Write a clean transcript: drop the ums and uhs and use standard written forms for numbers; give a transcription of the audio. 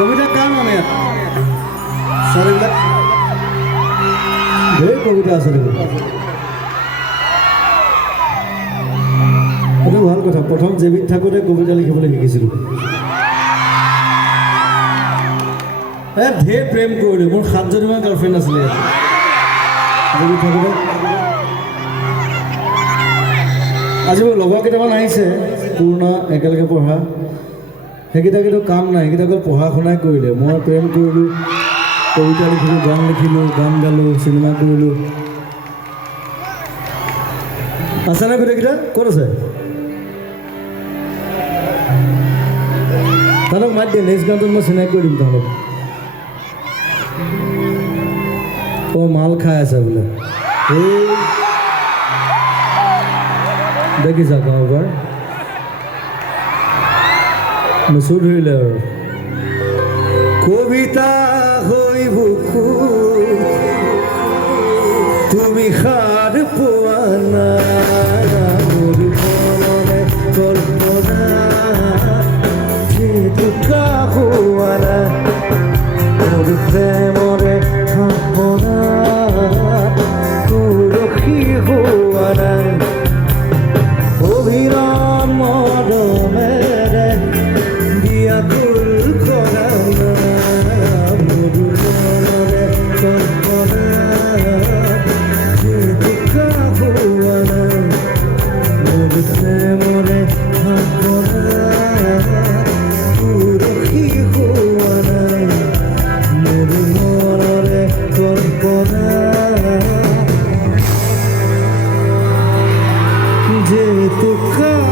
কবিতা কাৰ নামে ঢেৰ কবিতা আছে দেখুন। এইটো ভাল কথা। প্ৰথম জেবিত থাকোঁতে কবিতা লিখিবলৈ শিকিছিলোঁ। ঢেৰ প্ৰেম কৰিলোঁ। মোৰ 7জনীমান গাৰ্লফ্ৰেণ্ড আছিলে জেবিত থাকোঁতে। আজি মোৰ লগৰ কেইটামান আহিছে পুৰণা একেলগে পঢ়া, সেইকেইটা কিন্তু কাম নাই, সেইকেইটা অকল পঢ়া শুনাই কৰিলে। মই প্ৰেম কৰিলোঁ, কবিতা লিখিলোঁ, গান লিখিলোঁ, গান গালোঁ, চিনেমা কৰিলোঁ। আছেনে গোটেইকেইটা? ক'ত আছে? তাহাঁতক মাতি দিয়ে, নেক্সট গানটোত মই চিনাকি কৰি দিম তাহাঁতক। মাল খাই আছে বোলে। এই দেখিছা গাঁওবাৰ নচু ধৰিলে আৰু। কবিতা হৈ বুকু তুমি সাৰ পোৱা নাই, মোৰ মনে কল্পনা যিটো হোৱা নাই, মোৰ প্ৰেমৰে ভাৱনা সুৰক্ষী হোৱা নাই। অভিৰাম মৰমেৰে বিয়াকুল কৰা টোকা